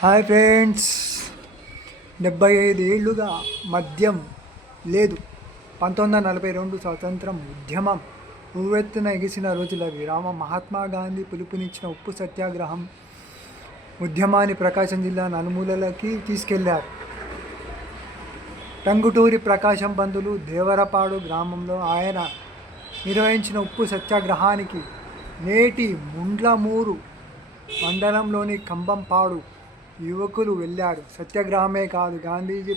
Hi friends. 75 ఏళ్లుగా మద్యం లేదు. 1942 స్వాతంత్రం ఉద్యమం ఉవ్వెత్తున ఎగిసిన రోజులవి. మహాత్మా గాంధీ పిలుపునిచ్చిన ఉప్పు సత్యాగ్రహం ఉద్యమాన్ని ప్రకాశం జిల్లా నలుమూలలకి తీసుకెళ్లారు. టంగుటూరి ప్రకాశం పంతులు దేవరపాడు గ్రామంలో ఆయన నిర్వహించిన ఉప్పు సత్యాగ్రహానికి నేటి ముండ్లమూరు మండలంలోని కంబంపాడు యువకులు వెళ్ళారు. సత్యాగ్రహమే కాదు, గాంధీజీ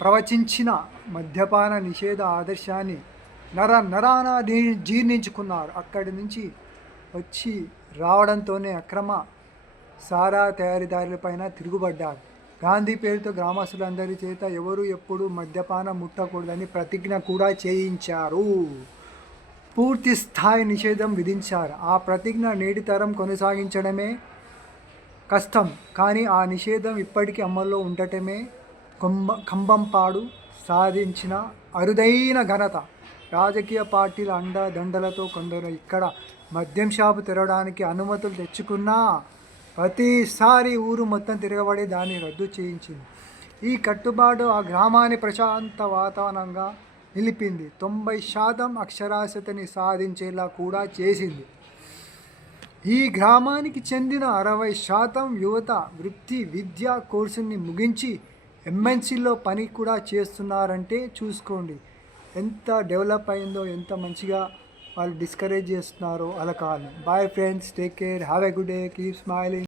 ప్రవచించిన మద్యపాన నిషేధ ఆదర్శాన్ని నరాన జీర్ణించుకున్నారు. అక్కడి నుంచి వచ్చి రావడంతోనే అక్రమ సారా తయారీదారులపైన తిరుగుబడ్డారు. గాంధీ పేరుతో గ్రామస్తులందరి చేత ఎవరు ఎప్పుడు మద్యపానం ముట్టకూడదని ప్రతిజ్ఞ కూడా చేయించారు. పూర్తి స్థాయి నిషేధం విధించారు. ఆ ప్రతిజ్ఞ నేటి తరం కొనసాగించడమే కష్టం, కానీ ఆ నిషేధం ఇప్పటికీ అమల్లో ఉండటమే కంబంపాడు సాధించిన అరుదైన ఘనత. రాజకీయ పార్టీల అండదండలతో కొందరు ఇక్కడ మద్యం షాపు తెరవడానికి అనుమతులు తెచ్చుకున్నా ప్రతిసారి ఊరు మొత్తం తిరగబడి దాన్ని రద్దు చేయించింది. ఈ కట్టుబాటు ఆ గ్రామాన్ని ప్రశాంత వాతావరణంగా నిలిపింది. 90% అక్షరాస్యతని సాధించేలా కూడా చేసింది. ఈ గ్రామానికి చెందిన 60% యువత వృత్తి విద్యా కోర్సుని ముగించి ఎంఎన్సీలో పని కూడా చేస్తున్నారంటే చూసుకోండి ఎంత డెవలప్ అయిందో, ఎంత మంచిగా వాళ్ళు డిస్కరేజ్ చేస్తున్నారో అలా కాదు. Bye friends, take care, have a good day, keep smiling.